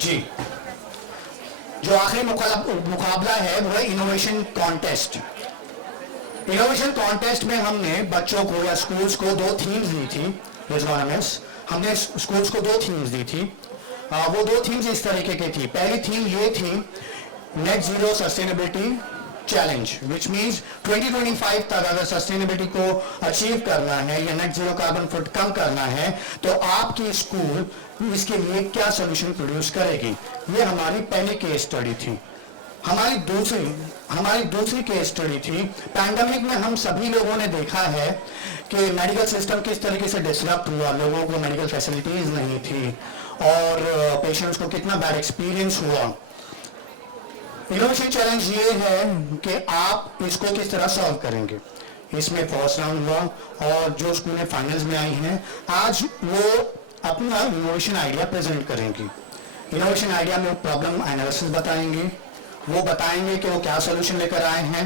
जी, जो आखिरी मुकाबला है वो है इनोवेशन कॉन्टेस्ट। इनोवेशन कॉन्टेस्ट में हमने बच्चों को या स्कूल्स को दो थीम्स दी थी। हमने स्कूल्स को दो थीम्स दी थी। वो दो थीम्स इस तरीके की थी। पहली थीम ये थी net zero sustainability challenge, which means 2025 तक अगर सस्टेनेबिलिटी को अचीव करना है या नेट जीरो कार्बन फुट कम करना है तो आपकी स्कूल इसके लिए क्या सोल्यूशन प्रोड्यूस करेगी। ये हमारी पहली केस स्टडी थी। हमारी दूसरी केस स्टडी थी पैंडेमिक में हम सभी लोगों ने देखा है कि मेडिकल सिस्टम किस तरीके से डिसरप्ट हुआ, लोगों को मेडिकल फैसिलिटीज नहीं थी और पेशेंट्स को कितना बैड एक्सपीरियंस हुआ। इनोवेशन चैलेंज ये है कि आप इसको किस तरह सॉल्व करेंगे। इसमें फर्स्ट राउंड हुआ और जो स्कूलें फाइनल्स में आई हैं आज वो अपना इनोवेशन आइडिया प्रेजेंट करेंगी। इनोवेशन आइडिया में प्रॉब्लम एनालिसिस बताएंगे, वो बताएंगे कि वो क्या सोल्यूशन लेकर आए हैं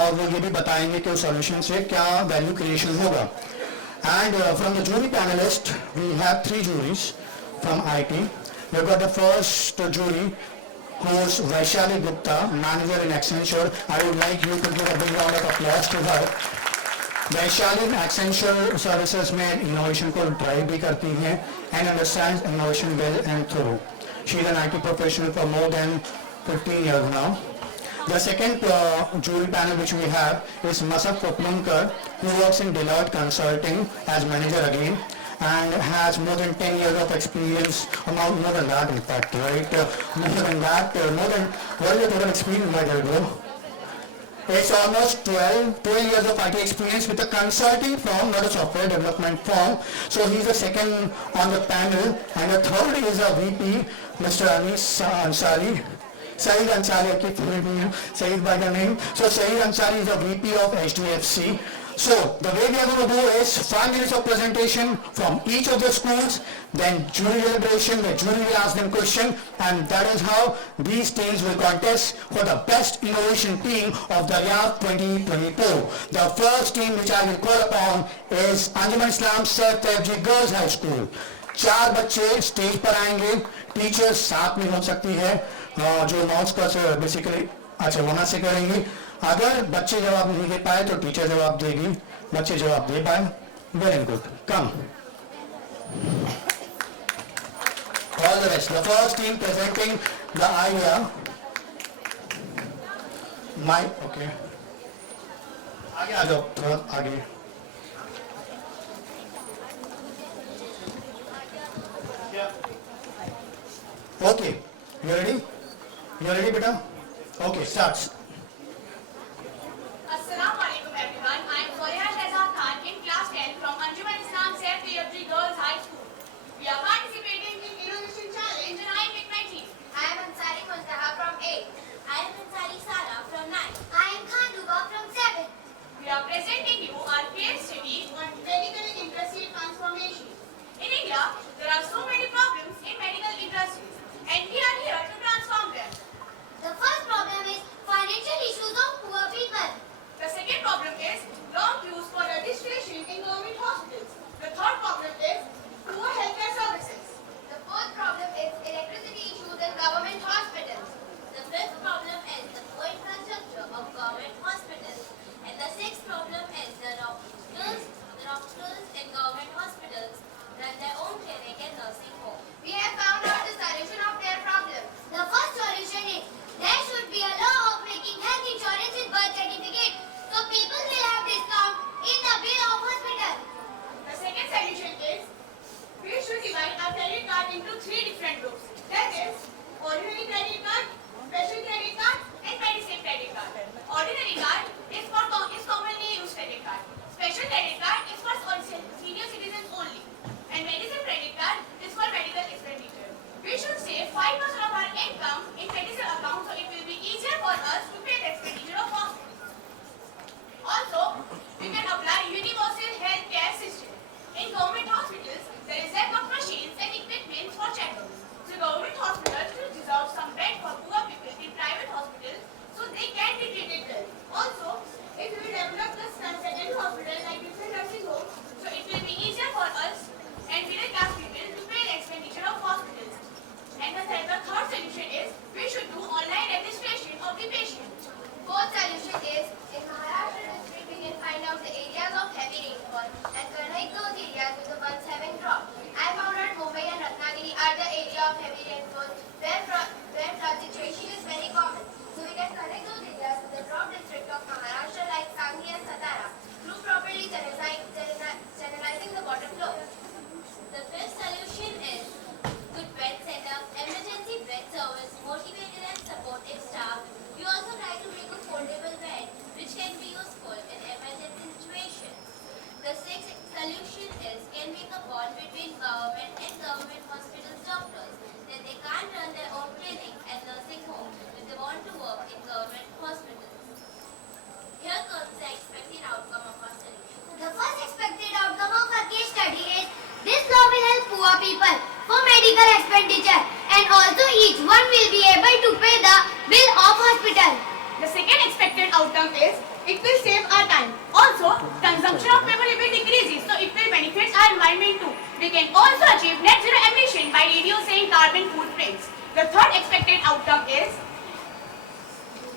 और वो ये भी बताएंगे कि उस सोल्यूशन से क्या वैल्यू क्रिएशन होगा। And from the jury panelist we have 3 juries from IT. We've got the first jury who's Vaishali Gupta, manager in Accenture. I would like you to give a big round of applause to her. Vaishali Accenture services में innovation को drive भी करती हैं and understands innovation well and through. She is an IT professional for more than 15 years now. The second jury panel which we have is Masak Koplankar, who works in Deloitte Consulting as manager again and has more than 10 years of experience, more than that in fact, right? More than what is the total experience like that, bro? It's almost 12 years of IT experience with a consulting firm, not a software development firm. So he's the second on the panel, and the third is a VP, Mr. Anis Ansari. Saeed Ansari, I keep forgetting him, Saeed by the name. So Saeed Ansari is a VP of HDFC. So the way we are going to do is 5 minutes of presentation from each of the schools, then jury deliberation where jury will ask them question, and that is how these teams will contest for the best innovation team of the year 2022. The first team which I will call upon is Anjuman Islam Sir Taibji Girls High School. 4 बच्चे stage पर आएंगे, teachers साथ में हो सकती है, जो announce कर बेसिकली अच्छा वहां से करेंगे। अगर बच्चे जवाब नहीं दे पाए तो टीचर जवाब देगी, बच्चे जवाब दे पाए very good come. All the best. The first team presenting the idea my okay आगे आ जाओ थोड़ा आगे। ओके यू रेडी बेटा? Okay starts. Assalamualaikum everyone. I am Zoya Reza Khan in class 10 from Anjuman Islam Saif Taibji Girls High School. We are participating in Innovation Challenge and I am with my team. I am Ansari Muntaha from 8. I am Ansari Sara from 9. I am Khanduba from 7. We are presenting you our case study on medical industry transformation. In India, there are so many problems in medical industries and we are here to transform them. The first problem is financial area of heavy rainfall where flood situation is very common. So we can connect those areas to the drop district of Maharashtra like Sangli and Satara through properly channelizing the water flow. The fifth solution is good bed setup, emergency bed service, motivated and supportive staff. We also try to make a foldable bed which can be useful in emergency situations. The sixth solution is can make a bond between government and government hospitals doctors that they can't run their own clinic and nursing home if they want to work in government hospitals. Here comes the expected outcome of our solution. The first expected outcome of our case study is this law will help poor people for medical expenditure and also each one will be able to pay the bill of hospital. The second expected outcome is it will save our time. Also, consumption of paper will decreases, so it will benefit our environment too. We can also achieve net zero emission by reducing carbon footprints. The third expected outcome is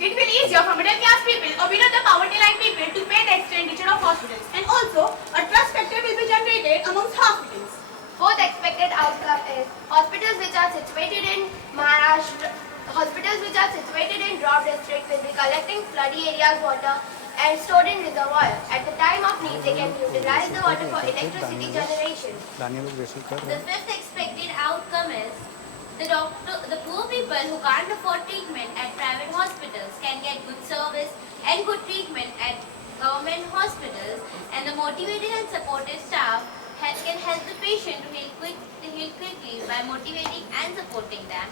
it will easier for middle class people or below the poverty line people to pay the expenditure of hospitals. And also, a trust factor will be generated amongst hospitals. Fourth expected outcome is hospitals which are situated in Maharashtra, hospitals which are situated in drop district will be collecting floody areas water and stored in reservoir. At the time of need, they can utilize the water for electricity generation. The fifth expected outcome is the poor people who can't afford treatment at private hospitals can get good service and good treatment at government hospitals, and the motivated and supportive staff can help the patient to heal quickly by motivating and supporting them.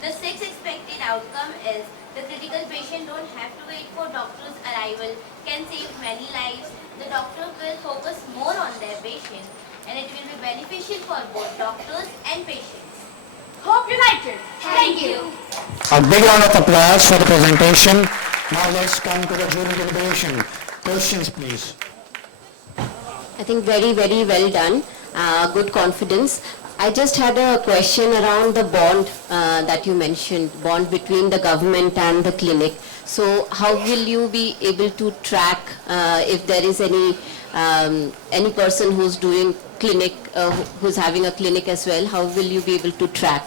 The sixth expected outcome is the critical patient don't have to wait for doctor's arrival, can save many lives. The doctor will focus more on their patient and it will be beneficial for both doctors and patients. Hope you liked it. Thank you. A big round of applause for the presentation. Now let's come to the jury deliberation. Questions, please. I think very, very well done. Good confidence. I just had a question around the bond that you mentioned, bond between the government and the clinic. So how will you be able to track if there is any person who's doing clinic, who's having a clinic as well, how will you be able to track?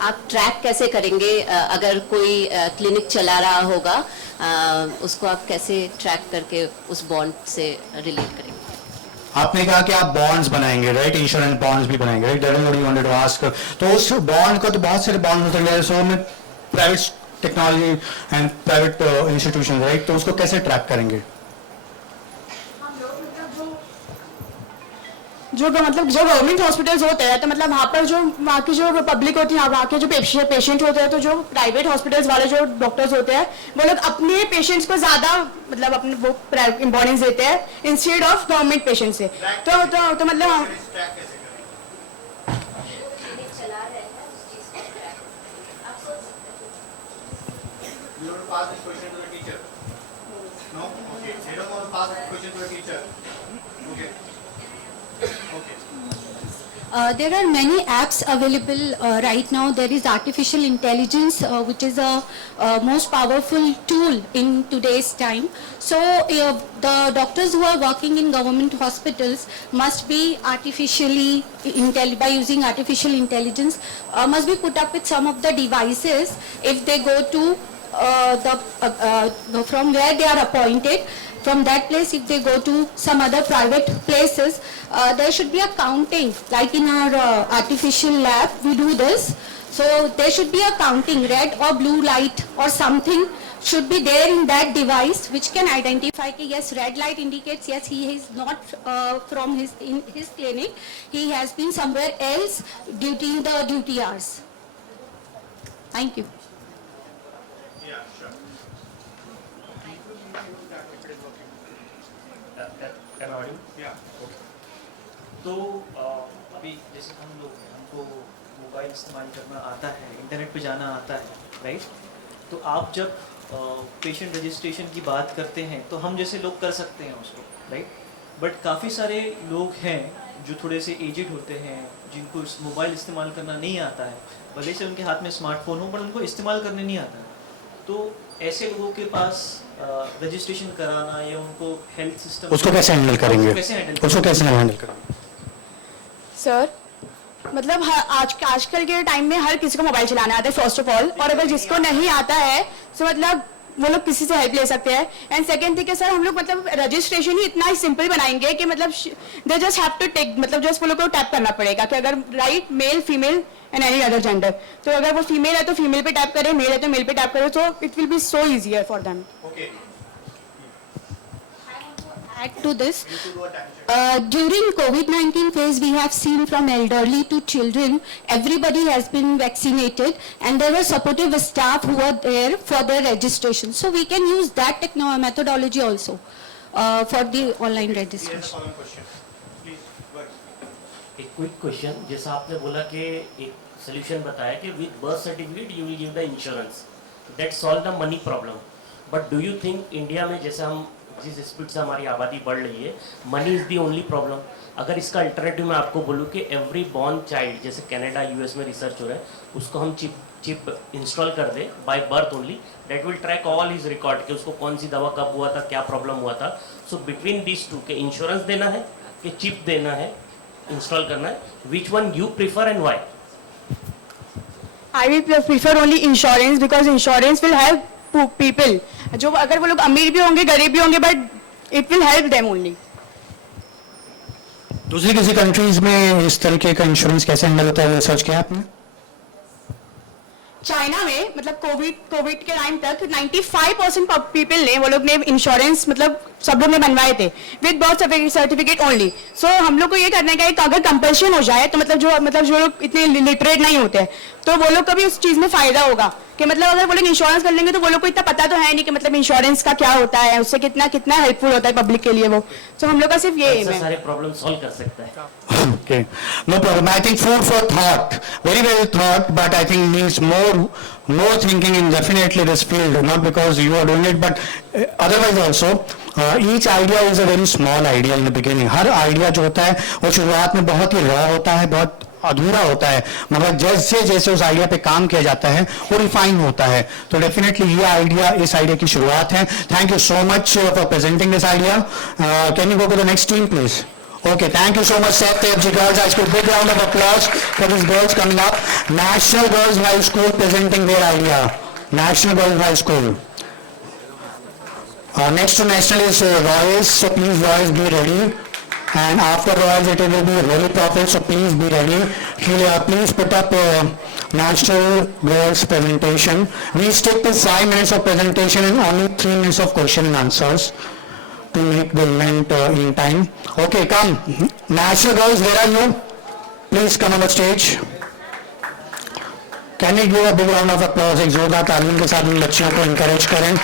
आप track कैसे करेंगे अगर कोई clinic चला रहा होगा उसको आप कैसे ट्रैक करके उस बॉन्ड से रिलेट करेंगे? आपने कहा कि आप बॉन्ड्स बनाएंगे, राइट? इंश्योरेंस बॉन्ड्स भी बनाएंगे, right? That is what you wanted to ask. तो उस बॉन्ड को तो बहुत सारे बॉन्ड होते हैं, सो में private technology and private institution, right? तो उसको कैसे ट्रैक करेंगे? जो गवर्नमेंट हॉस्पिटल्स होते हैं तो मतलब वहाँ पर जो वहाँ की जो पब्लिक होती है, वहाँ के जो पेशेंट होते हैं, तो जो प्राइवेट हॉस्पिटल्स वाले जो डॉक्टर्स होते हैं वो लोग अपने पेशेंट्स को ज़्यादा मतलब अपने वो इम्पोर्टेंस देते हैं इंस्टेड ऑफ गवर्नमेंट पेशेंट से. तो मतलब There are many apps available right now. There is artificial intelligence, which is a most powerful tool in today's time. So the doctors who are working in government hospitals must be by using artificial intelligence, must be put up with some of the devices if they go to from where they are appointed. From that place, if they go to some other private places, there should be a counting. Like in our artificial lab, we do this. So there should be a counting, red or blue light or something should be there in that device which can identify that yes, red light indicates yes, he is not from in his clinic. He has been somewhere else during the duty hours. Thank you. तो अभी जैसे हम लोग हमको mobile इस्तेमाल करना आता है, इंटरनेट पे जाना आता है, राइट? तो आप जब पेशेंट रजिस्ट्रेशन की बात करते हैं तो हम जैसे लोग कर सकते हैं उसको, राइट? बट काफ़ी सारे लोग हैं जो थोड़े से एजिड होते हैं, जिनको मोबाइल इस्तेमाल करना नहीं आता है, भले से उनके हाथ में स्मार्टफोन हो पर उनको इस्तेमाल करने नहीं आता है. तो ऐसे लोगों के पास रजिस्ट्रेशन कराना या उनको हेल्थ सिस्टम उसको कैसे हैंडल करेंगे? उसको कैसे हैंडल करेंगे? सर, मतलब आजकल के टाइम में हर किसी को मोबाइल चलाना आता है फर्स्ट ऑफ ऑल, और अगर जिसको नहीं आता है तो मतलब वो लोग किसी से हेल्प ले सकते हैं. एंड सेकंड थिंग है सर, हम लोग मतलब रजिस्ट्रेशन ही इतना सिंपल बनाएंगे कि मतलब they just have to take, मतलब जस्ट वो लोग को टैप करना पड़ेगा कि अगर right male female and any other gender, तो अगर वो फीमेल है तो फीमेल पे टैप करे, मेल है तो मेल पे टैप करे, तो it will be so easier for them. Add to this, during COVID-19 phase, we have seen from elderly to children, everybody has been vaccinated, and there were supportive staff who were there for their registration. So we can use that methodology also for the online registration. एक quick question, जैसा आपने बोला कि एक solution बताया कि with birth certificate you will give the insurance, that solve the money problem. But do you think India में जैसे हम जिस स्पीड से हमारी आबादी बढ़ रही है, money is the only problem? अगर इसका अल्टरनेटिव मैं आपको बोलूँ कि एवरी बॉर्न चाइल्ड, जैसे कनाडा यूएस में रिसर्च हो रहा है, उसको हम चिप इंस्टॉल कर दें by birth only, that will track all his record कि उसको कौन सी दवा कब हुआ था, क्या प्रॉब्लम हुआ था. सो बिटवीन दिस टू के इंश्योरेंस देना है कि चिप देना है, इंस्टॉल करना है, which one you prefer and why? I will prefer only insurance because insurance will help people. जो अगर वो लोग अमीर भी होंगे गरीब भी होंगे, but it will help them only. दूसरी किसी कंट्रीज में इस तरीके का इंश्योरेंस कैसे हैंडल होता है, रिसर्च किया आपने? चाइना में मतलब कोविड के टाइम तक 95% पीपल ने वो लोग ने इंश्योरेंस मतलब सब लोग ने बनवाए थे विद बर्थ सर्टिफिकेट ओनली. सो हम लोग को ये करने का है कि अगर कंपल्शन हो जाए तो मतलब जो लोग इतने लिटरेट नहीं होते हैं तो वो लोग का भी उस चीज में फायदा होगा कि मतलब अगर वो लोग इंश्योरेंस कर लेंगे तो वो लोग को इतना पता तो है नहीं कि मतलब इंश्योरेंस का क्या होता है, उससे कितना हेल्पफुल होता है पब्लिक के लिए वो. तो हम लोग का सिर्फ ये एम है. सारे प्रॉब्लम सॉल्व कर सकता है. Okay, no problem. I think food for thought, very well thought, but I think needs more thinking in definitely this field, not because you are doing it, but otherwise also. Each idea is a very small idea in the beginning. Her idea जो होता है वो शुरुआत में बहुत ही raw होता है, बहुत अधूरा होता है, मगर जैसे जैसे उस आइडिया पे काम किया जाता है वो रिफाइन होता है. तो डेफिनेटली ये आइडिया इस आइडिया की शुरुआत है. Thank you so much for presenting this idea. Can you go to the next team please? Okay, thank you so much, Seth Tepji Girls High School. Big round of applause for these girls coming up. National Girls High School presenting their idea. National Girls High School. Next to National is Royals, so please Royals be ready. And after Royals it will be Holy Prophet, so please be ready. Please put up National Girls presentation. We stick to 5 minutes of presentation and only 3 minutes of question and answers to make the event in time. Okay, come. National Girls, where are you? Please come on the stage. Can you give a big round of applause? एक जोरदार तालियों के साथ इन बच्चियों को encourage करें.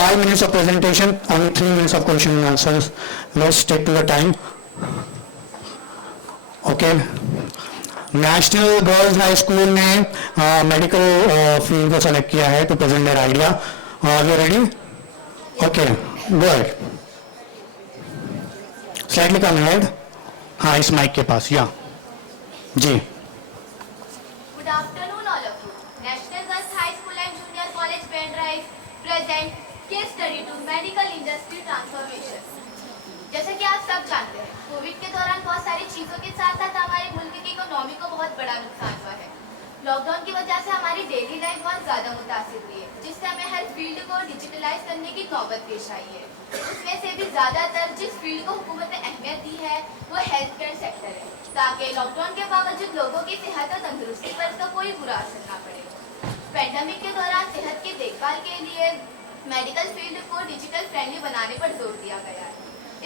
5 minutes of presentation, only 3 minutes of question and answers. Let's stick to the time. Okay. National Girls High School ने medical field को select किया है to present their idea. Are you ready? Okay, go ahead. Slightly come ahead. हाँ इस mic के पास, या जी. Good afternoon, all of you. National Girls High School and Junior College pen drive present case study to medical industry transformation. जैसे कि आप सब जानते हैं, कोविड के दौरान बहुत सारी चीजों के साथ साथ हमारे मुल्क की इकोनॉमी को बहुत बड़ा नुकसान हुआ है. लॉकडाउन की वजह से हमारी डेली लाइफ बहुत ज़्यादा मुतासिर हुई है, जिससे हमें हर फील्ड को डिजिटलाइज करने की नौबत पेश आई है. उसमें से भी ज़्यादातर जिस फील्ड को हुकूमत ने अहमियत दी है वो हेल्थ केयर सेक्टर है, ताकि लॉकडाउन के बावजूद लोगों की सेहत और तंदुरुस्ती पर इसका कोई बुरा असर ना पड़े. पेंडेमिक के दौरान सेहत की देखभाल के लिए मेडिकल फील्ड को डिजिटल फ्रेंडली बनाने पर जोर दिया गया है.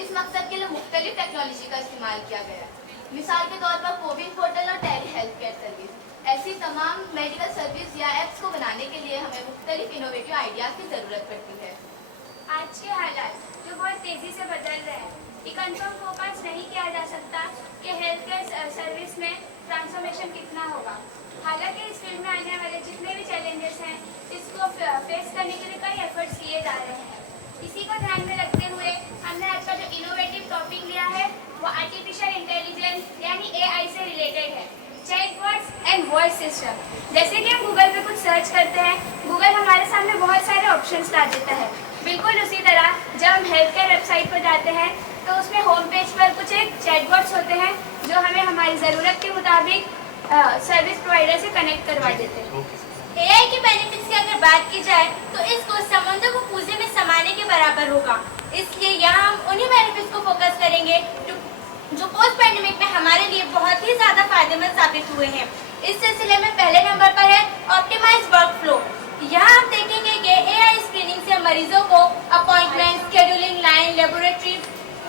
इस मकसद के लिए मुख्तलिफ टेक्नोलॉजी का इस्तेमाल किया गया है. मिसाल के तौर पर कोविन पोर्टल और टेली हेल्थ केयर सर्विस, ऐसी तमाम मेडिकल सर्विस या एप्स को बनाने के लिए हमें मुख्तलिफ इनोवेटिव आइडियाज़ की ज़रूरत पड़ती है. आज के हालात जो बहुत तेज़ी से बदल रहे हैं, ये कंफर्म फोकस नहीं किया जा सकता कि हेल्थ केयर सर्विस में ट्रांसफॉर्मेशन कितना होगा. हालांकि इस फील्ड में आने वाले जितने भी चैलेंजेस हैं, इसको फेस करने के लिए कई एफर्ट्स किए जा रहे हैं. इसी को ध्यान में रखते हुए हमने आज का जो इनोवेटिव टॉपिक लिया है वो आर्टिफिशियल इंटेलिजेंस यानी AI से रिलेटेड है. Chatbots and voice system. जैसे कि हम गूगल पे कुछ सर्च करते हैं, गूगल हमारे सामने बहुत सारे ऑप्शंस ला देता है. बिल्कुल उसी तरह जब हम हेल्थ केयर वेबसाइट पर जाते हैं, तो उसमें होम पेज पर कुछ एक चैटबॉट्स होते हैं जो हमें हमारी ज़रूरत के मुताबिक सर्विस प्रोवाइडर से कनेक्ट करवा देते हैं। एआई के बेनिफिट्स की अगर बात की जाए तो इसको समुद्र को पूजे में समाने के बराबर होगा। इसलिए यहाँ हम उन्हीं बेनिफिट्स को फोकस करेंगे जो पोस्ट पैंडेमिक में हमारे लिए बहुत ही ज्यादा फायदेमंद साबित हुए हैं। इस सिलसिले में पहले नंबर पर है ऑप्टिमाइज वर्क फ्लो। यहाँ हम देखेंगे कि एआई स्क्रीनिंग से मरीजों को अपॉइंटमेंट, शेड्यूलिंग लाइन, लेबोरेटरी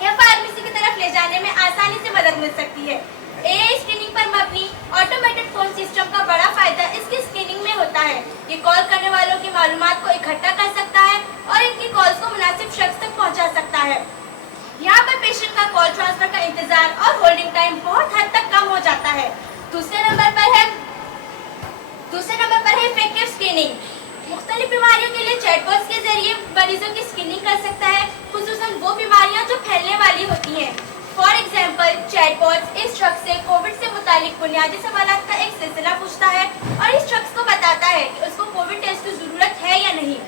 या फार्मेसी की तरफ ले जाने में आसानी से मदद मिल सकती है। एआई स्क्रीनिंग पर मबनी ऑटोमेटेड फोन सिस्टम का बड़ा फायदा इसकी स्क्रीनिंग में होता है। ये कॉल करने वालों की मालूमात को इकट्ठा कर सकता है और इनकी कॉल्स को मुनासिब शख्स तक पहुंचा सकता है। यहाँ पर पेशेंट का कॉल ट्रांसफर का इंतजार और होल्डिंग टाइम बहुत हद तक कम हो जाता है। दूसरे नंबर पर है इफेक्टिव स्क्रीनिंग। मुख्तलिफ बीमारियों के लिए चैटबॉट्स के जरिए मरीजों की स्क्रीनिंग कर सकता है, खुसूसन वो बीमारियां जो फैलने वाली होती हैं। फॉर एग्जाम्पल, चैटबॉट्स इस शख्स से कोविड से मुतालिक बुनियादी सवालात का एक सिलसिला पूछता है और इस शख्स को बताता है कि उसको कोविड टेस्ट की जरूरत है या नहीं।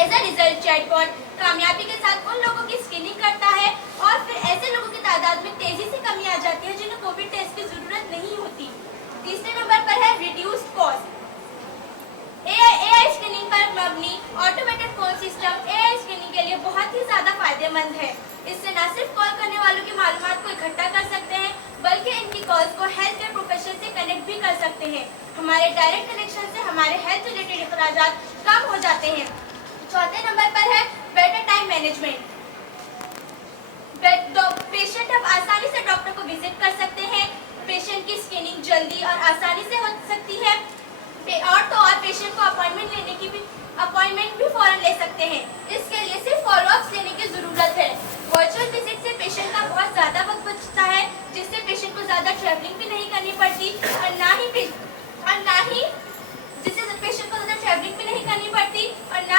एज अ रिजल्ट चैटबॉट कामयाबी के साथ उन लोगों की स्क्रीनिंग करता है और फिर ऐसे लोगों की तादाद में तेजी से कमी आ जाती है जिन्हें कोविड टेस्ट की जरूरत नहीं होती। तीसरे नंबर पर है रिड्यूस्ड कॉस्ट। एआई स्क्रीनिंग पर मबनी automated phone system AI screening के लिए बहुत ही ज्यादा फायदेमंद है। इससे न सिर्फ कॉल करने वालों की मालूमात को इकट्ठा कर सकते हैं बल्कि इनकी कॉल्स को हेल्थ केयर प्रोफेशनल से कनेक्ट भी कर सकते हैं। हमारे डायरेक्ट कनेक्शन से हमारे हेल्थ रिलेटेड अखराजात कम हो जाते हैं। चौथे नंबर पर है बेटर टाइम मैनेजमेंट। पेशेंट अब आसानी से डॉक्टर को विजिट कर सकते हैं। पेशेंट की स्क्रीनिंग जल्दी और आसानी से हो सकती है और पेशेंट को अपॉइंटमेंट भी फौरन ले सकते हैं। इसके लिए सिर्फ फॉलोअप्स लेने की जरूरत है। वर्चुअल विजिट से पेशेंट का बहुत ज्यादा वक्त बचता है, जिससे पेशेंट को ज्यादा ट्रैवलिंग भी नहीं करनी पड़ती और ना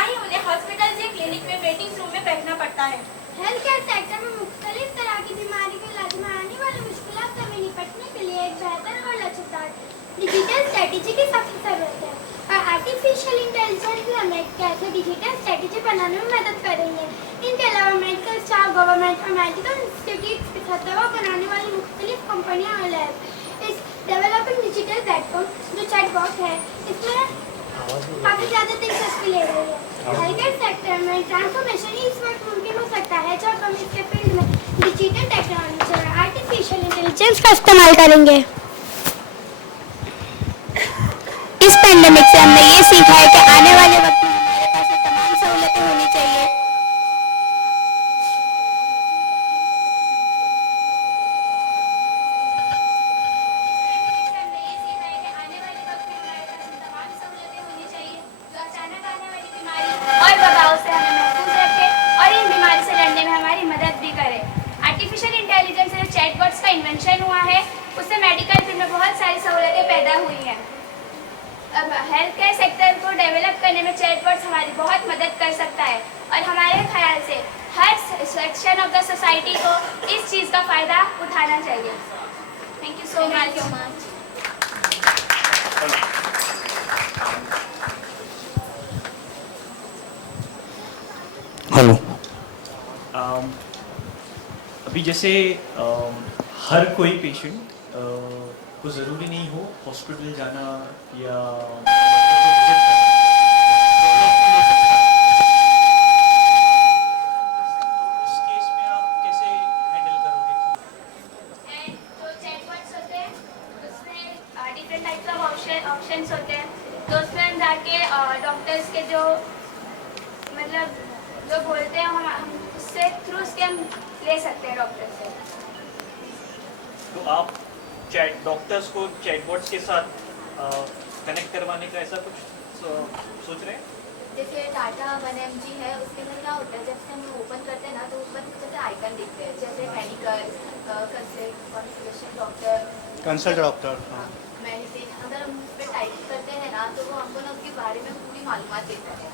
ही उन्हें हॉस्पिटल या क्लिनिक में वेटिंग रूम में बैठना पड़ता है। हेल्थ केयर सेक्टर में मुख्तलिफ तरह की बीमारी के इलाज में आने वाली मुश्किलात से निपटने के लिए एक बेहतर और लचीला डिजिटल स्ट्रेटेजी की सख्त जरूरत है और आर्टिफिशियल इंटेलिजेंस हमें कैसे डिजिटल स्ट्रेटेजी बनाने में मदद कर रही है। इनके अलावा मेडिकल स्टाफ, गवर्नमेंट और मेडिकल इंस्टीट्यूट के साथ दवा बनाने वाली मुख्तलिफ कंपनियाँ और लैब इस डेवलपिंग डिजिटल प्लेटफॉर्म जो चैटबॉट है इसमें काफ़ी ज़्यादा दिलचस्पी ले रही है। हेल्थ केयर सेक्टर में ट्रांसफॉर्मेशन इस वक्त मुमकिन हो सकता है जब हम इसके फील्ड में डिजिटल टेक्नोलॉजी और आर्टिफिशियल इंटेलिजेंस का इस्तेमाल करेंगे। इस पेंडेमिक से हमने ये सीखा है कि आने वाले वक्त में हमारे पास ये तमाम सहूलतें होनी चाहिए। और वबाओं से हमें महफूज रखे और इन बीमारी से लड़ने में हमारी मदद भी करे। आर्टिफिशियल इंटेलिजेंस से चैटबॉट्स का इन्वेंशन हुआ है, उससे मेडिकल फील्ड में बहुत सारी सहूलतें पैदा हुई हैं। अब हेल्थ केयर सेक्टर को डेवलप करने में चैटबॉट्स हमारी बहुत मदद कर सकता है और हमारे ख्याल से हर सेक्शन ऑफ द सोसाइटी को इस चीज़ का फ़ायदा उठाना चाहिए। Thank you so much. Hello. अभी जैसे हर कोई पेशेंट को ज़रूरी नहीं हो हॉस्पिटल जाना या उस केस में आप कैसे हैंडल करोगे? जो चैटबॉट्स होते हैं उसमें डिफरेंट टाइप्स ऑफ ऑप्शंस होते हैं, तो उसमें हम जाके डॉक्टर्स के जो मतलब जो बोलते हैं हम उससे थ्रू उसके हम ले सकते हैं डॉक्टर से। तो आप डॉक्टर्स को चैटबॉट्स के साथ कनेक्ट करवाने का ऐसा कुछ सोच रहे हैं? जैसे टाटा 1mg है, उसके अंदर क्या होता है, जब से हम ओपन करते हैं ना तो ऊपर जैसे आइकन दिखते हैं, जैसे मेडिकल कंसल्टेशन डॉक्टर मेडिसिन, अगर हम उस पर टाइप करते हैं ना तो वो हमको ना उसके बारे में पूरी मालूमात देता है।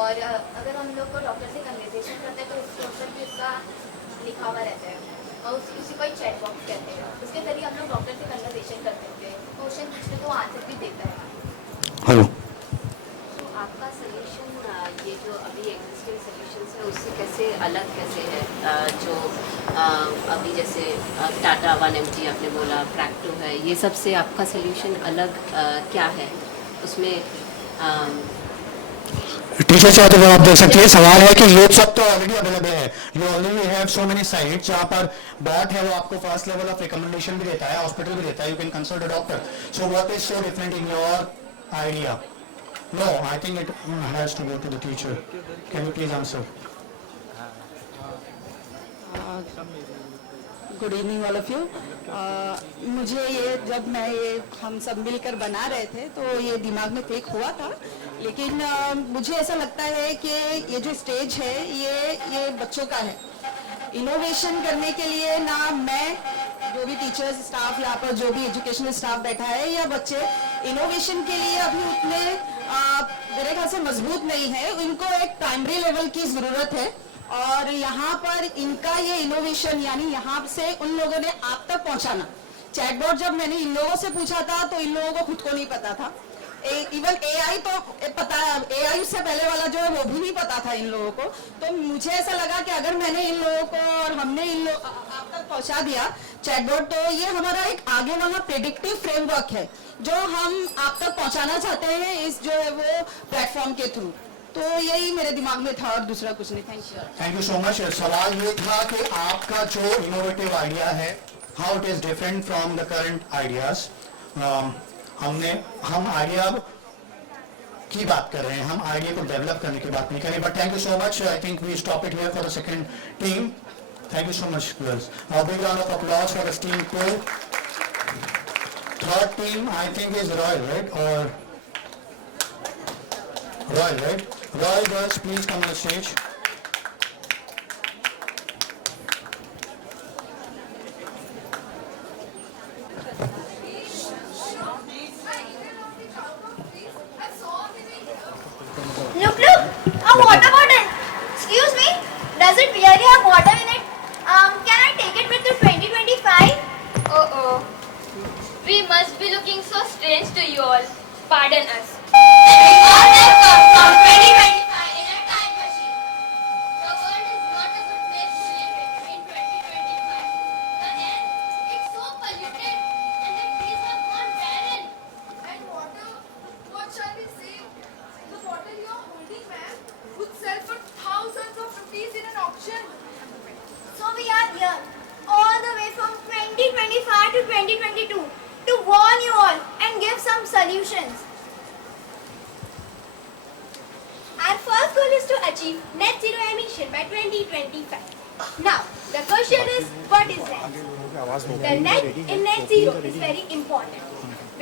और अगर हम लोग को डॉक्टर से कन्वर्सेशन करते हैं तो उसके ऊपर भी उसका लिखा हुआ रहता है और उसी को चैट बॉक्स कहते हैं। उसके जरिए हम लोग डॉक्टर से कन्वर्सेशन कर सकते हैं, क्वेश्चन पूछते तो आंसर भी देता है। हेलो। तो आपका सॉल्यूशन ये जो अभी एग्जिस्टिंग सॉल्यूशंस है उससे कैसे अलग कैसे है? जो टाटा 1mg आपने बोला, प्रैक्टो है, ये सब से आपका सोल्यूशन अलग क्या है उसमें? टीचर चाहते तो आप देख सकते हैं, सवाल है कि ये सब तो ऑलरेडी अवेलेबल है, you already have so many sites जहाँ पर बॉट है, वो आपको फर्स्ट लेवल ऑफ रिकमेंडेशन भी देता है, हॉस्पिटल भी देता है, you can consult a doctor. So what is so different in your idea? No, I think it has to go to the teacher. Can you please answer? Good evening all of you. मुझे ये जब मैं ये हम सब मिलकर बना रहे थे तो ये दिमाग में क्लिक हुआ था, लेकिन मुझे ऐसा लगता है कि ये जो स्टेज है ये बच्चों का है. इनोवेशन करने के लिए ना मैं, जो भी टीचर्स स्टाफ यहाँ पर जो भी एजुकेशनल स्टाफ बैठा है, या बच्चे इनोवेशन के लिए अभी उतने मेरे ख्याल से मजबूत नहीं है. इनको एक प्राइमरी लेवल की ज़रूरत है और यहाँ पर इनका ये इनोवेशन यानी यहाँ से उन लोगों ने आप तक पहुँचाना. चैटबॉट जब मैंने इन लोगों से पूछा था तो इन लोगों को खुद को नहीं पता था. इवन एआई तो पता है, एआई से पहले वाला जो है वो भी नहीं पता था इन लोगों को. तो मुझे ऐसा लगा कि अगर मैंने इन लोगों को और हमने आप तक पहुँचा दिया चैटबॉट, तो ये हमारा एक आगे वाला प्रेडिक्टिव फ्रेमवर्क है जो हम आप तक पहुँचाना चाहते हैं इस जो है वो प्लेटफॉर्म के थ्रू. तो यही मेरे दिमाग में था और दूसरा कुछ नहीं. Thank you. Thank you so much. सवाल ये था कि आपका जो इनोवेटिव आइडिया है, how it is different from the current ideas. हम आइडिया की बात कर रहे हैं, हम आइडिया को डेवलप करने की बात नहीं कर रहे. But thank you so much. I think we stop it here for the second team. Thank you so much girls. A big round of applause for the team को. Third team I think is Royal, right? और Royal, right? Royal girls, please come on the stage. Look, a water bottle. Excuse me, does it really have water in it? Can I take it with to 2025? Oh, we must be looking so strange to you all. Pardon us. All that comes from 2025 in a time machine. The world is not a good place to live in 2025. The air, it's so polluted and the trees have gone barren. And water, what shall we say? The bottle you are holding, ma'am, would sell for thousands of rupees in an auction. So we are here, all the way from 2025 to 2022, to warn you all and give some solutions. Our first goal is to achieve net zero emission by 2025. Now, the question is, what is net? The net in net zero is very important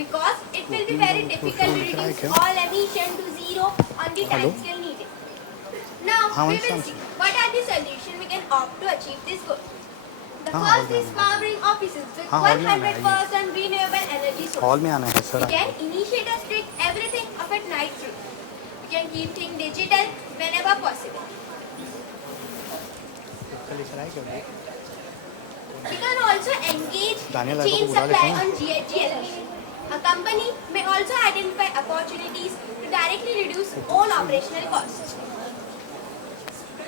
because it will be very difficult to reduce all emission to zero on the time scale needed. Now, we will see what are the solutions we can opt to achieve this goal. The first is powering offices with 100% renewable energy sources. We can initiate a strict everything of at night rule. We can keep things digital whenever possible. We can also engage chain supply on GLP. A company may also identify opportunities to directly reduce all operational costs.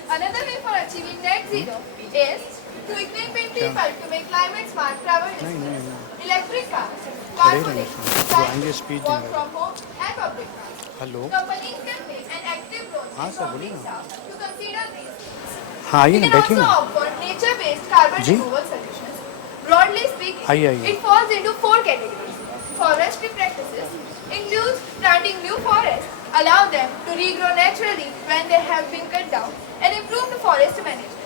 Another way for achieving net zero is to ignite wind people to make climate smart travel systems, electric cars, carpooling, cycling, work from home and public cars. Companies can play an active role in promoting staff to consider these things. We can also opt for nature-based carbon removal solutions. Broadly speaking, it falls into 4 categories. Forestry practices includes planting new forests, allow them to regrow naturally when they have been cut down, and improve the forest management.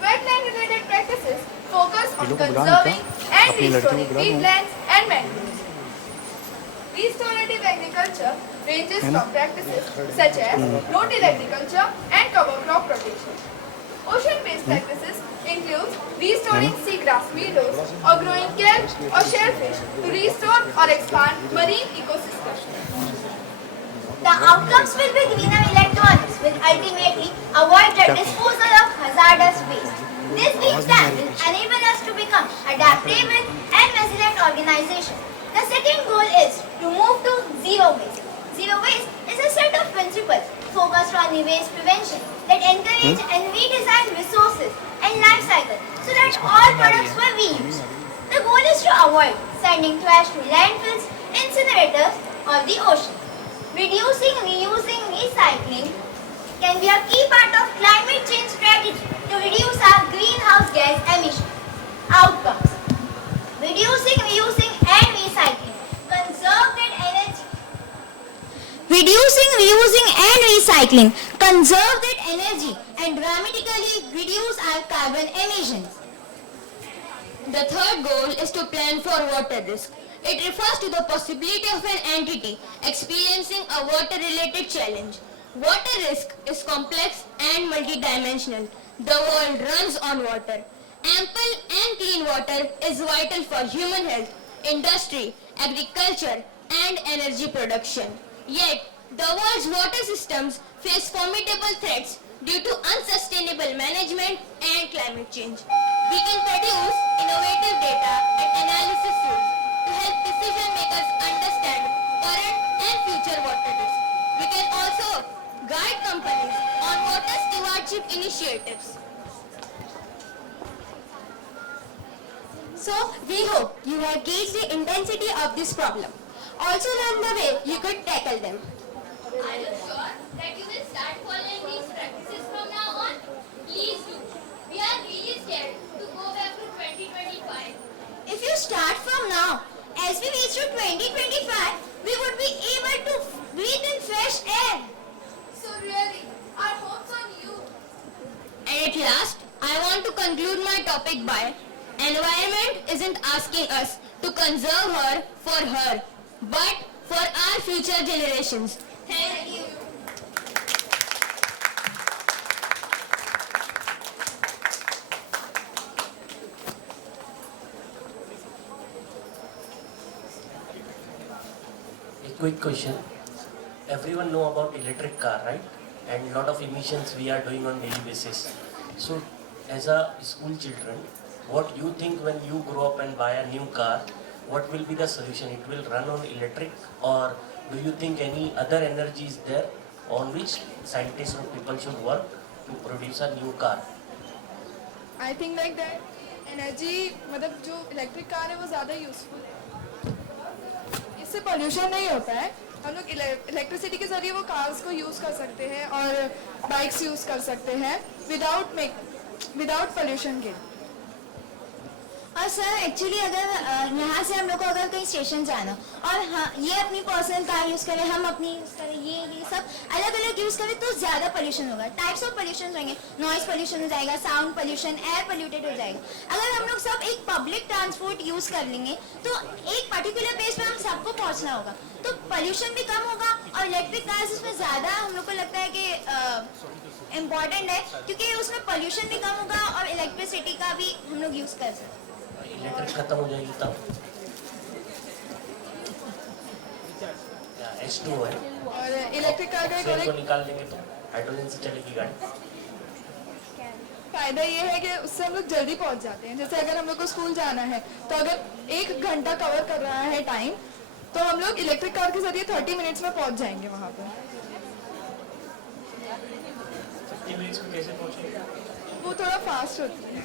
Wetland-related practices focus on conserving and restoring peatlands and mangroves. Restorative agriculture ranges from practices such as no-till agriculture and cover crop rotation. Ocean-based practices include restoring seagrass meadows or growing kelp or shellfish to restore or expand marine ecosystems. The outcomes will be greener electronics will ultimately avoid the disposal of hazardous waste. This each time will enable us to become adaptable and resilient organization. The second goal is to move to zero waste. Zero waste is a set of principles focused on the waste prevention that encourage and redesign resources and life cycle so that all products were reused. The goal is to avoid sending trash to landfills, incinerators, or the ocean. Reducing, reusing, recycling can be a key part of climate change strategy to reduce our greenhouse gas emissions. Outcomes: reducing, reusing, and recycling conserved energy. Reducing, reusing, and recycling conserve that energy and dramatically reduce our carbon emissions. The third goal is to plan for water risk. It refers to the possibility of an entity experiencing a water-related challenge. Water risk is complex and multidimensional. The world runs on water. Ample and clean water is vital for human health, industry, agriculture, and energy production. Yet, the world's water systems face formidable threats due to unsustainable management and climate change. We can produce innovative data and analysis tools to help decision makers understand current and future water risks. We can also guide companies on water stewardship initiatives. So, we hope you have gauged the intensity of this problem. Also learn the way you could tackle them. Are you sure that you will start following these practices from now on? Please do. We are really scared to go back to 2025. If you start from now, as we reach to 2025, we would be able to breathe in fresh air. So really, our hopes on you. And at last, I want to conclude my topic by: environment isn't asking us to conserve her for her, but for our future generations. Thank you. A quick question. Everyone know about electric car, right? And lot of emissions we are doing on daily basis. So, as a school children, what you think when you grow up and buy a new car, what will be the solution? It will run on electric, or do you think any other energy is there on which scientists or people should work to produce a new car? I think like that energy, मतलब जो electric car है वो ज़्यादा useful है. इससे pollution नहीं होता है. हम लोग इलेक्ट्रिसिटी के जरिए वो कार्स को यूज़ कर सकते हैं और बाइक्स यूज़ कर सकते हैं विदाउट पोल्यूशन के. और सर एक्चुअली अगर यहाँ से हम लोग को अगर कहीं स्टेशन जाना और हाँ ये अपनी पर्सनल कार यूज़ करें, हम अपनी यूज़ करें, ये सब अलग अलग यूज़ करें तो ज़्यादा पोल्यूशन होगा. टाइप्स ऑफ पोल्यूशन होंगे. नॉइस पोल्यूशन हो जाएगा, साउंड पोल्यूशन, एयर पोल्यूटेड हो जाएगा. अगर हम लोग सब एक पब्लिक ट्रांसपोर्ट यूज़ कर लेंगे तो एक पर्टिकुलर प्लेस पर हम सबको पहुँचना होगा तो पोल्यूशन भी कम होगा. और इलेक्ट्रिक कार्स उसमें ज़्यादा हम लोग को लगता है कि इम्पॉर्टेंट है क्योंकि उसमें पोल्यूशन भी कम होगा और इलेक्ट्रिसिटी का भी हम लोग यूज़ कर सकते हैं. इलेक्ट्रिक खत्म हो जाएगी तब H2 है और इलेक्ट्रिक कार का सेल को निकाल देंगे तो हाइड्रोजन से चलेगी गाड़ी. फायदा ये है कि उससे हम लोग जल्दी पहुंच जाते हैं. जैसे अगर हम लोग को स्कूल जाना है तो अगर 1 घंटा कवर कर रहा है टाइम तो हम लोग इलेक्ट्रिक कार के जरिए 30 मिनट्स में पहुंच जाएंगे वहां पर. 30 मिनट्स में कैसे पहुंचेंगे? वो थोड़ा फास्ट होती है.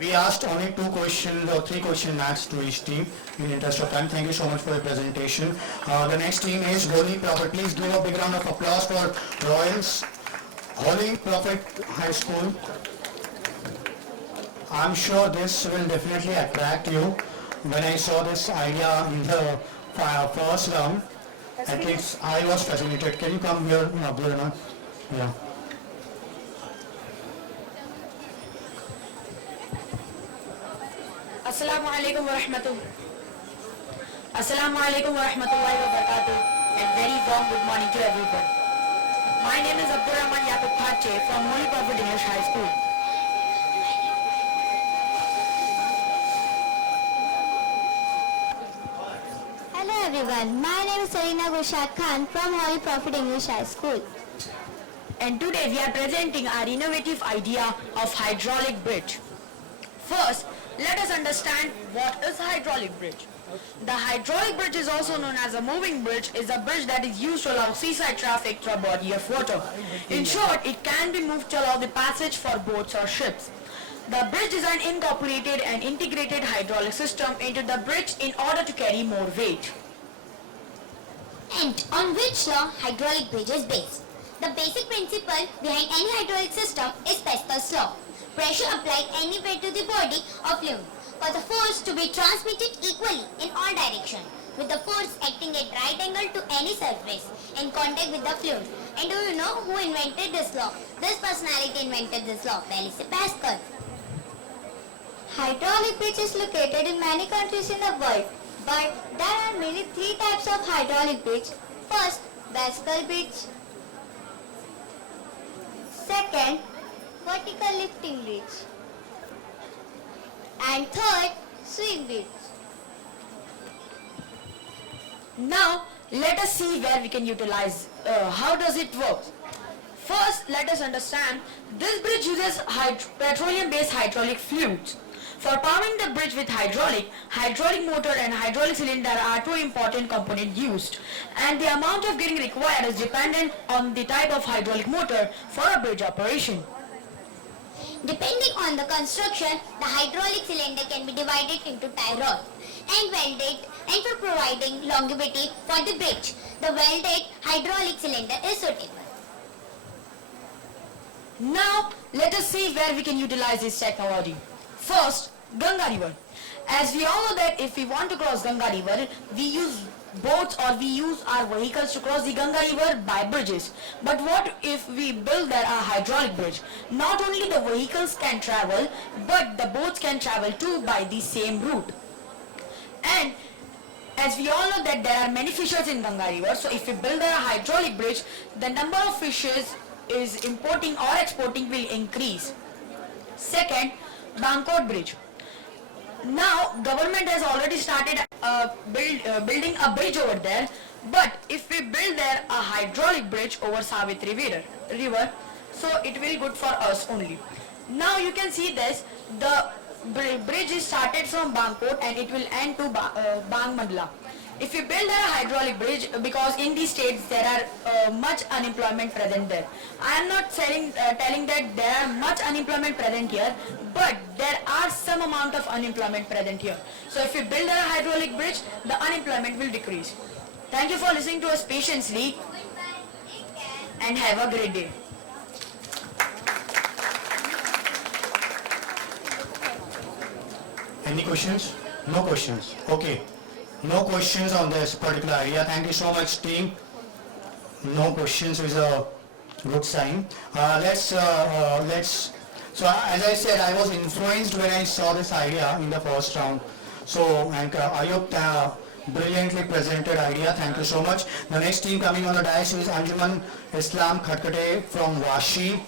We asked only 2 questions or 3 questions max to each team in interest of time. Thank you so much for your presentation. The next team is Holy Prophet. Please give a big round of applause for Royals Holy Prophet High School. I'm sure this will definitely attract you. When I saw this idea in the first round, at least I was fascinated. Can you come here, Abdul? Yeah. Assalamu alaikum wa rahmatullahi. Assalamu alaikum wa rahmatullahi wa barakatuh. And very warm good morning to everyone. My name is Abdurrahman Yaqub Pache from Holy Prophet English High School. Hello everyone, my name is Sarina Gushad Khan from Holy Prophet English High School. And today we are presenting our innovative idea of hydraulic bridge. First, let us understand what is hydraulic bridge. The hydraulic bridge is also known as a moving bridge, is a bridge that is used to allow seaside traffic through a body of water. In short, it can be moved to allow the passage for boats or ships. The bridge design incorporated an integrated hydraulic system into the bridge in order to carry more weight. And on which law hydraulic bridge is based? The basic principle behind any hydraulic system is Pascal's law. Pressure applied anywhere to the body of fluid for the force to be transmitted equally in all directions, with the force acting at right angle to any surface in contact with the fluid. And do you know who invented this law? This personality invented this law, Blaise Pascal. Hydraulic bridge is located in many countries in the world, but there are mainly three types of hydraulic bridge. First, Pascal bridge. Second, vertical lifting bridge. And third, swing bridge. Now, let us see where we can utilize, how does it work. First, let us understand, this bridge uses petroleum-based hydraulic fluids. For powering the bridge with hydraulic motor and hydraulic cylinder are two important components used, and the amount of gearing required is dependent on the type of hydraulic motor for a bridge operation. Depending on the construction, the hydraulic cylinder can be divided into tie rod and welded, and for providing longevity for the bridge, the welded hydraulic cylinder is suitable. Now, let us see where we can utilize this technology. First, Ganga River. As we all know that if we want to cross Ganga River, we use boats or we use our vehicles to cross the Ganga River by bridges. But what if we build there a hydraulic bridge? Not only the vehicles can travel, but the boats can travel too by the same route. And as we all know that there are many fishes in Ganga River, so if we build a hydraulic bridge, the number of fishes is importing or exporting will increase. Second, Bangkok Bridge. Now, government has already started building a bridge over there, but if we build there a hydraulic bridge over Savitri River, so it will good for us only. Now you can see this, the bridge is started from Bangkok and it will end to Bang Mandla. If we build a hydraulic bridge, because in these states there are much unemployment present there. I am not telling that there are much unemployment present here, but there are some amount of unemployment present here. So if we build a hydraulic bridge, the unemployment will decrease. Thank you for listening to us patiently and have a great day. Any questions? No questions. Okay. No questions on this particular idea. Thank you so much, team. No questions is a good sign. So as I said, I was influenced when I saw this idea in the first round. So, and Ayub brilliantly presented idea. Thank you so much. The next team coming on the dais is Anjuman Islam Khatkate from Vashi.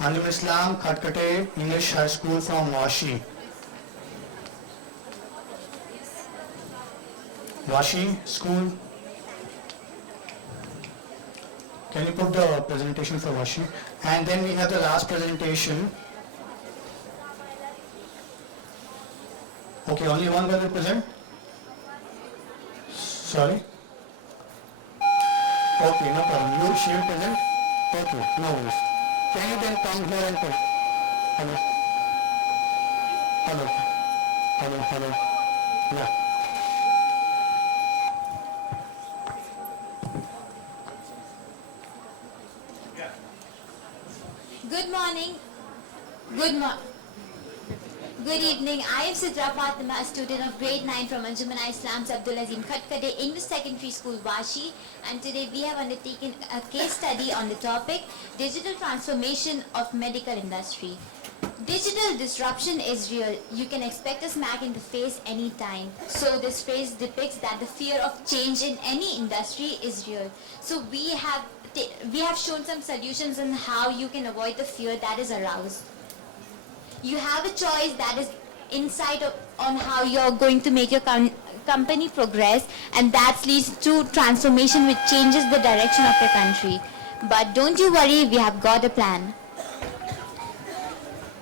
Anjuman Islam Khatkate English High School from Vashi. Vashi School. Can you put the presentation for Vashi? And then we have the last presentation. Okay, only one girl will present? Sorry? Okay, no problem. She will present? Okay, no worries. Can you then come here and present? Hello? Hello? Hello? Hello? Yeah. Good morning. Good evening. I am Sidra Fatima, a student of grade 9 from Anjuman Islam's Abdul Azim Khatkade English Secondary School, Vashi, and today we have undertaken a case study on the topic Digital Transformation of Medical Industry. Digital disruption is real. You can expect a smack in the face anytime. So this phrase depicts that the fear of change in any industry is real. So we have shown some solutions on how you can avoid the fear that is aroused. You have a choice that is insight on how you're going to make your company progress, and that leads to transformation which changes the direction of your country. But don't you worry, we have got a plan.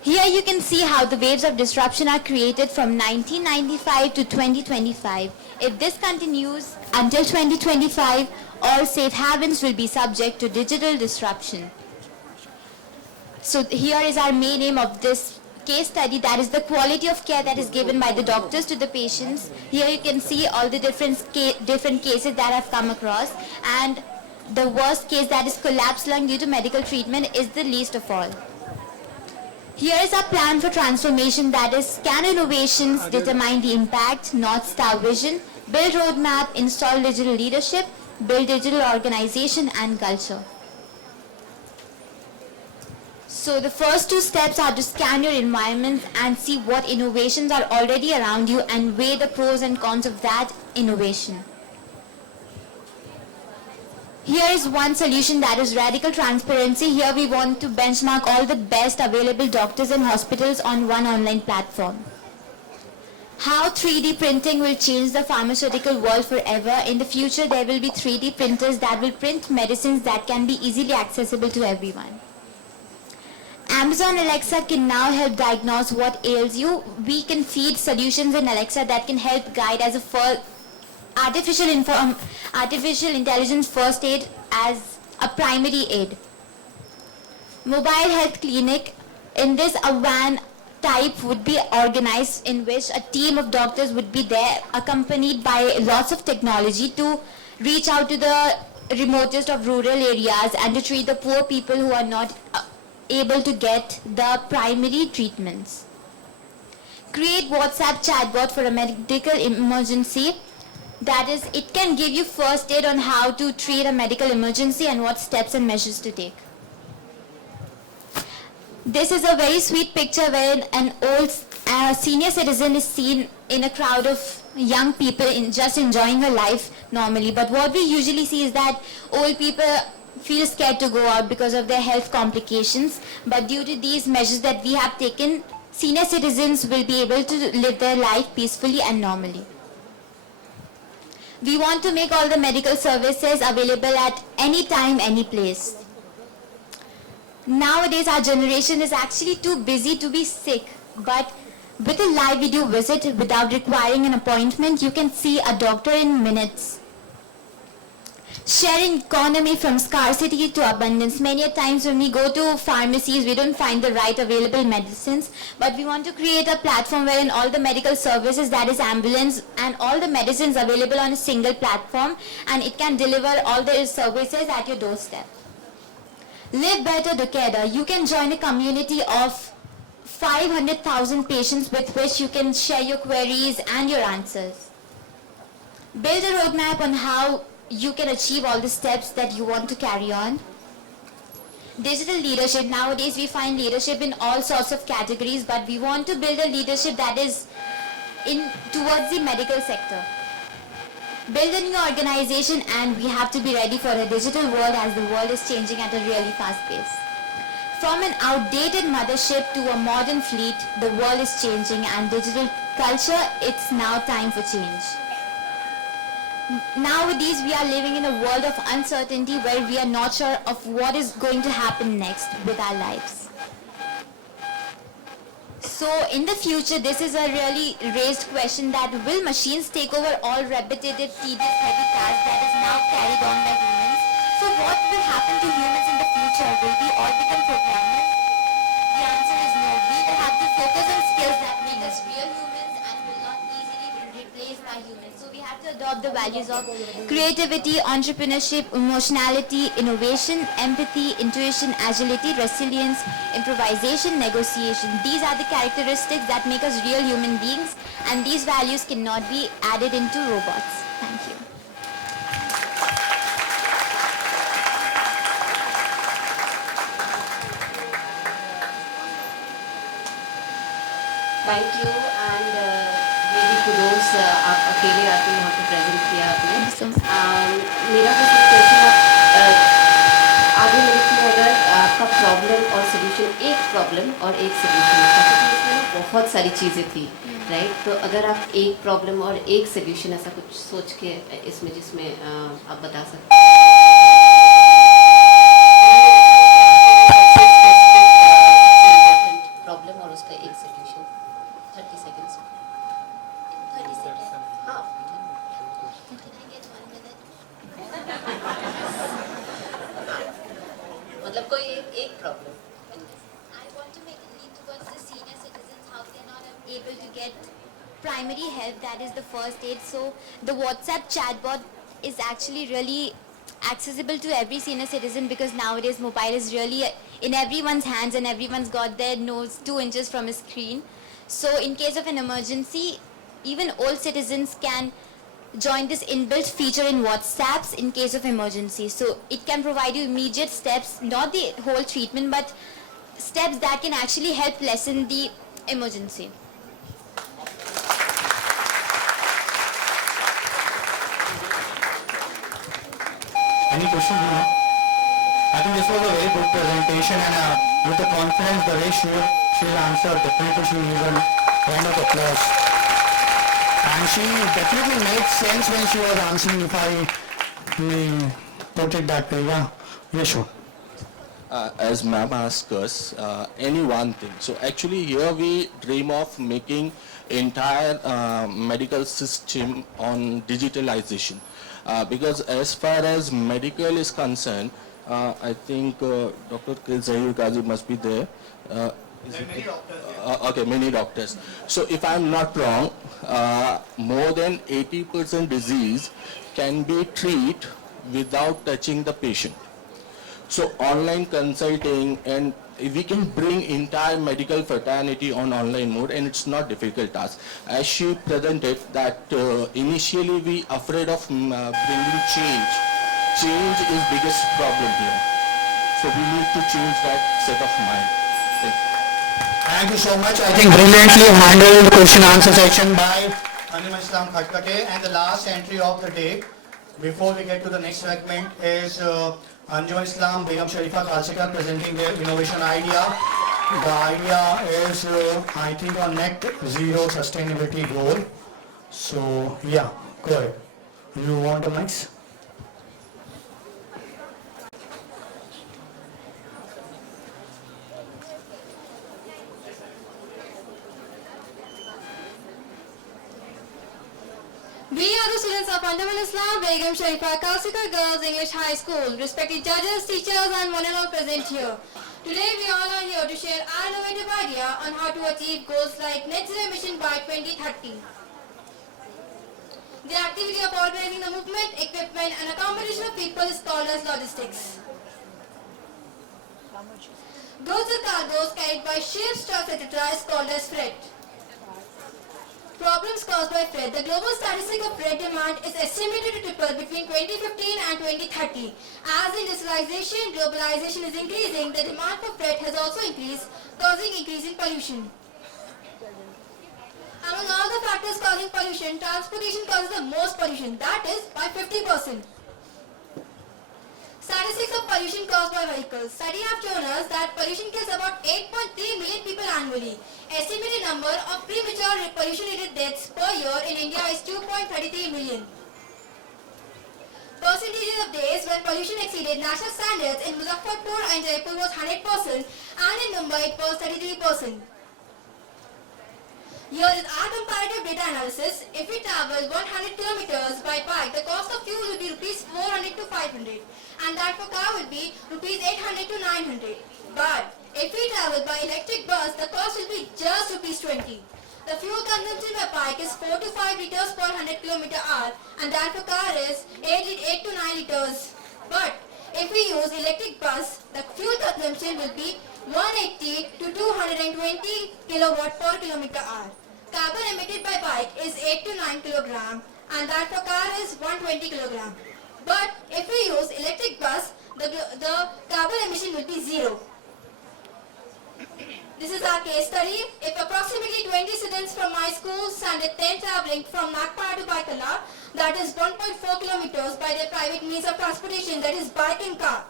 Here you can see how the waves of disruption are created from 1995 to 2025. If this continues until 2025, all safe havens will be subject to digital disruption. So here is our main aim of this case study, that is the quality of care that is given by the doctors to the patients. Here you can see all the different cases that I've come across, and the worst case, that is collapsed lung due to medical treatment, is the least of all. Here is our plan for transformation, that is scan innovations, determine the impact, North Star vision, build roadmap, install digital leadership, build digital organization and culture. So the first two steps are to scan your environment and see what innovations are already around you and weigh the pros and cons of that innovation. Here is one solution, that is radical transparency. Here we want to benchmark all the best available doctors and hospitals on one online platform. How 3D printing will change the pharmaceutical world forever. In the future, there will be 3D printers that will print medicines that can be easily accessible to everyone. Amazon Alexa can now help diagnose what ails you. We can feed solutions in Alexa that can help guide as a artificial intelligence first aid as a primary aid. Mobile health clinic, in this a van type would be organized in which a team of doctors would be there accompanied by lots of technology to reach out to the remotest of rural areas and to treat the poor people who are not able to get the primary treatments. Create WhatsApp chatbot for a medical emergency. That is, it can give you first aid on how to treat a medical emergency and what steps and measures to take. This is a very sweet picture where an old senior citizen is seen in a crowd of young people just enjoying her life normally. But what we usually see is that old people feel scared to go out because of their health complications. But due to these measures that we have taken, senior citizens will be able to live their life peacefully and normally. We want to make all the medical services available at any time, any place. Nowadays, our generation is actually too busy to be sick, but with a live video visit without requiring an appointment, you can see a doctor in minutes. Sharing economy from scarcity to abundance. Many a times when we go to pharmacies, we don't find the right available medicines, but we want to create a platform wherein all the medical services, that is ambulance, and all the medicines available on a single platform, and it can deliver all the services at your doorstep. Live better together. You can join a community of 500,000 patients with which you can share your queries and your answers. Build a roadmap on how you can achieve all the steps that you want to carry on. Digital leadership. Nowadays we find leadership in all sorts of categories, but we want to build a leadership that is towards the medical sector. Build a new organization, and we have to be ready for a digital world as the world is changing at a really fast pace. From an outdated mothership to a modern fleet, the world is changing, and digital culture, it's now time for change. Nowadays, we are living in a world of uncertainty where we are not sure of what is going to happen next with our lives. So in the future, this is a really raised question, that will machines take over all repetitive, tedious, heavy tasks that is now carried on by humans? So what will happen to humans in the future? Will we all become programmers? The answer is no. We will have to focus on skills that make us real humans and will not easily be replaced by humans. So we have to adopt the values of creativity, entrepreneurship, emotionality, innovation, empathy, intuition, agility, resilience, improvisation, negotiation. These are the characteristics that make us real human beings, and these values cannot be added into robots. Thank you. Thank you and मेरी kudos आप अकेले आके यहाँ पे present किया आपने। मेरा बस एक क्वेश्चन, आप आगे मिनट में अगर आपका प्रॉब्लम और सोल्यूशन, एक प्रॉब्लम और एक सोल्यूशन था, क्योंकि इसमें बहुत सारी चीज़ें थी, राइट? तो अगर आप एक प्रॉब्लम और एक सोल्यूशन ऐसा कुछ सोच के इसमें जिसमें आप बता सकते हैं। Problem get primary help, that is the first aid. So the WhatsApp chatbot is actually really accessible to every senior citizen, because nowadays mobile is really in everyone's hands and everyone's got their nose 2 inches from a screen. So in case of an emergency, even old citizens can join this inbuilt feature in WhatsApps in case of emergency. So it can provide you immediate steps, not the whole treatment, but steps that can actually help lessen the emergency. Any question? No? I think this was a very good presentation, and with the confidence, the way she answered, definitely she needs a round of applause. And she definitely made sense when she was answering, if I may put it that way. Yeah, sure. As ma'am asked us, any one thing. So actually here we dream of making entire medical system on digitalization. Because as far as medical is concerned, I think Dr. Zahir Qazi must be there. Many doctors. Okay, many doctors. So if I'm not wrong, more than 80% disease can be treated without touching the patient. So online consulting, and we can bring entire medical fraternity on online mode, and it's not difficult task. As she presented that initially we afraid of bringing change. Change is biggest problem here. So we need to change that set of mind. Thank you. Thank you so much. I think brilliantly handled question answer section by Anima Islam Khatkate. And the last entry of the day, before we get to the next segment, is Anjum Islam Begum Sharifa Khalsikar presenting their innovation idea. The idea is, I think, on net zero sustainability goal. So, yeah, go ahead. You want the mics? We are the students of Anjum Islam Begum Sharifa Khalsikar Girls English High School. Respected judges, teachers and one and all present here. Today we all are here to share our innovative idea on how to achieve goals like net zero emission by 2030. The activity of organizing the movement, equipment and accommodation of people is called as logistics. Goods or cargoes carried by ships, trucks, etc. is called as freight. Problems caused by freight. The global statistic of freight demand is estimated to triple between 2015 and 2030. As industrialization, globalization is increasing, the demand for freight has also increased, causing increase in pollution. Among all the factors causing pollution, transportation causes the most pollution, that is by 50%. Statistics of pollution caused by vehicles. Studies have shown us that pollution kills about 8.3 million people annually. Estimated number of premature pollution-related deaths per year in India is 2.33 million. Percentages of days when pollution exceeded national standards in Muzaffarpur and Jaipur was 100% and in Mumbai it was 33%. Here is our comparative data analysis. If we travel 100 kilometers by bike, the cost of fuel will be rupees 400 to 500 and that for car will be rupees 800 to 900. But if we travel by electric bus, the cost will be just rupees 20. The fuel consumption by bike is 4 to 5 liters per 100 km/h and that for car is 8 to 9 liters. But if we use electric bus, the fuel consumption will be 180 to 220 kilowatt per km/h. Carbon emitted by bike is 8 to 9 kg and that for car is 120 kg. But if we use electric bus, the carbon emission will be zero. This is our case study. If approximately 20 students from my school standard 10 traveling from Nagpur to Baikala, that is 1.4 kilometers by their private means of transportation, that is bike and car.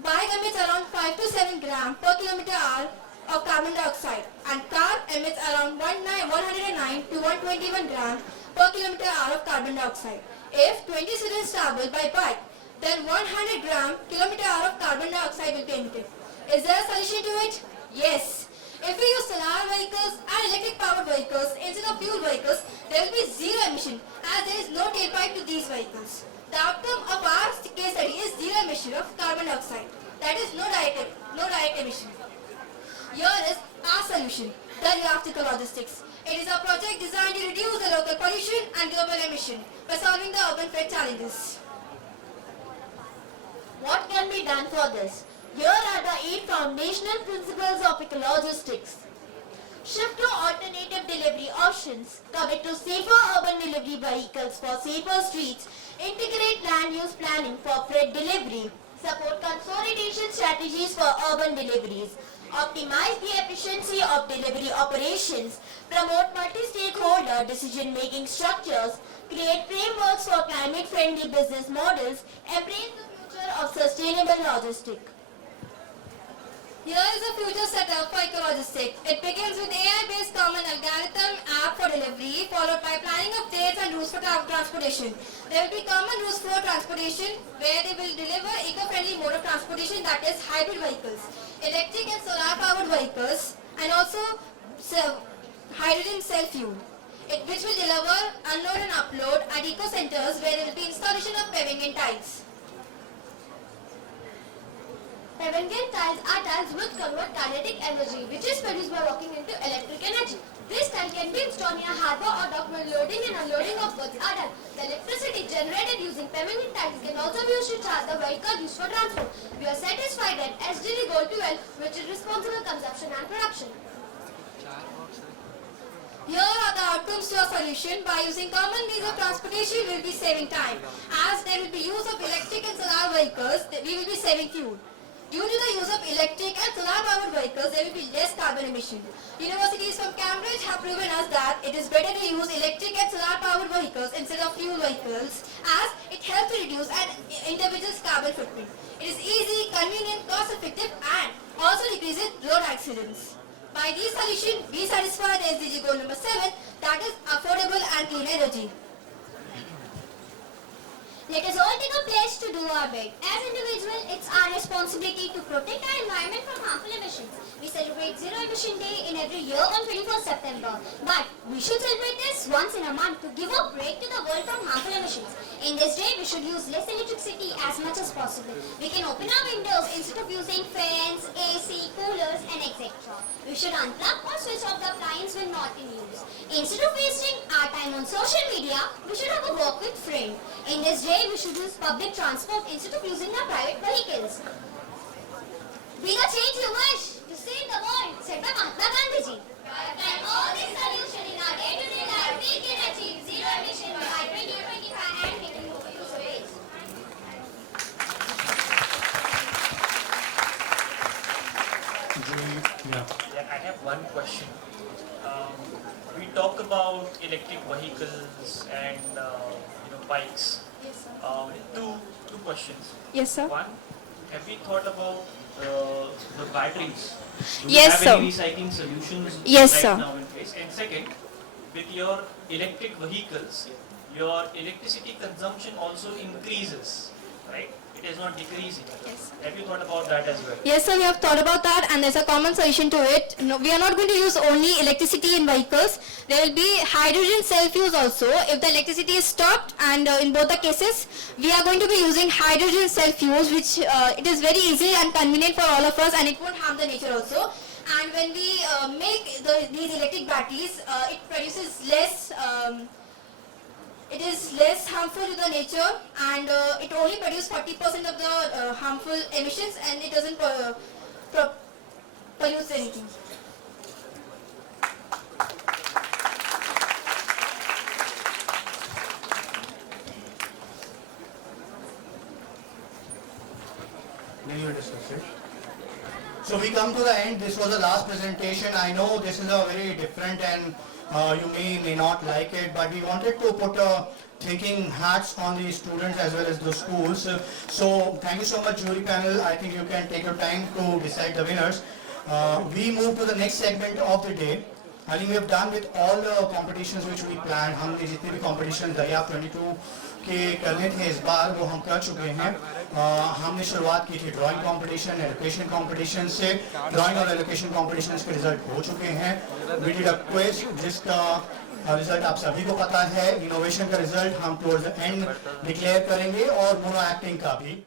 Bike emits around 5 to 7 grams per km/h of carbon dioxide and car emits around 109 to 121 grams per km/h of carbon dioxide. If 20 students travel by bike, then 100 grams km/h of carbon dioxide will be emitted. Is there a solution to it? Yes. If we use solar vehicles and electric powered vehicles instead of fuel vehicles, there will be zero emission as there is no tailpipe to these vehicles. The outcome of our case study is zero emission of carbon dioxide. That is no direct emission. Here is our solution, the reactical logistics. It is a project designed to reduce the local pollution and global emission by solving the urban threat challenges. What can be done for this? Here are the 8 foundational principles of ecologistics. Shift to alternative delivery options. Commit to safer urban delivery vehicles for safer streets. Integrate land use planning for freight delivery. Support consolidation strategies for urban deliveries. Optimize the efficiency of delivery operations. Promote multi-stakeholder decision-making structures. Create frameworks for climate-friendly business models. Embrace the future of sustainable logistics. Here is a future setup for ecologistics. It begins with AI-based common algorithm app for delivery, followed by planning of dates and routes for transportation. There will be common routes for transportation, where they will deliver eco-friendly mode of transportation, that is hybrid vehicles, electric and solar-powered vehicles, and also hydrogen cell fuel, which will deliver unload and upload at eco-centers, where there will be installation of paving and tiles. Pavement tiles are tiles which convert kinetic energy, which is produced by walking, into electric energy. This tile can be installed near harbour or dock where loading and unloading of goods are done. The electricity generated using pavement tiles can also be used to charge the vehicle used for transport. We are satisfied that SDG Goal 12, which is responsible consumption and production. Here are the outcomes to our solution. By using common means of transportation, we will be saving time. As there will be use of electric and solar vehicles, we will be saving fuel. Due to the use of electric and solar-powered vehicles, there will be less carbon emission. Universities from Cambridge have proven us that it is better to use electric and solar-powered vehicles instead of fuel vehicles, as it helps to reduce an individual's carbon footprint. It is easy, convenient, cost-effective, and also decreases road accidents. By these solutions, we satisfy the SDG goal number 7, that is affordable and clean energy. Let us all take a pledge to do our bit. As individuals, it's our responsibility to protect our environment from harmful emissions. We celebrate Zero Emission Day in every year on 21st September. But we should celebrate this once in a month to give a break to the world from harmful emissions. In this day, we should use less electricity as much as possible. We can open our windows instead of using fans, AC, coolers, and etc. We should unplug or switch off the appliance when not in use. Instead of wasting our time on social media, we should have a walk with friends. In this day, we should use public transport instead of using our private vehicles. Be the change you wish to save the world, said by Mahatma Gandhi. And all this solution in our day-to-day life, we can achieve zero emission by 2025 and we can move use of waste. Yeah, I have one question. We talk about electric vehicles and bikes. Yes, sir. Two questions. Yes, sir. One, have we thought about the batteries? Do Yes, we have any recycling solutions Yes, right sir. now in place? And second, with your electric vehicles, your electricity consumption also increases, right? It is not decreasing. Yes. Have you thought about that as well? Yes, sir, we have thought about that, and there's a common solution to it. No, we are not going to use only electricity in vehicles. There will be hydrogen cell fuels also. If the electricity is stopped, and in both the cases, we are going to be using hydrogen cell fuels, which it is very easy and convenient for all of us, and it won't harm the nature also. And when we make these electric batteries, it produces less. It is less harmful to the nature, and it only produces 40% of the harmful emissions, and it doesn't pollute anything. So we come to the end. This was the last presentation. I know this is a very different and you may not like it, but we wanted to put thinking hats on the students as well as the schools. So thank you so much, jury panel. I think you can take your time to decide the winners. We move to the next segment of the day. I think we have done with all the competitions which we planned. हमने जितने भी competitions दरियाफ्त 22 के करने थे इस बार वो हम कर चुके हैं. हमने शुरुआत की थी ड्राइंग कंपटीशन, एजुकेशन कंपटीशन से. ड्राइंग और एजुकेशन कंपटीशंस के रिजल्ट हो चुके हैं. वी डिड अ क्विज जिसका रिजल्ट आप सभी को पता है. इनोवेशन का रिजल्ट हम टुवर्ड्स द एंड डिक्लेयर करेंगे और मोनो एक्टिंग का भी.